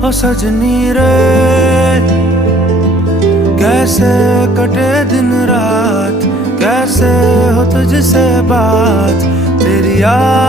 ओ सजनी रे, कैसे कटे दिन रात, कैसे हो तुझसे बात, तेरी याद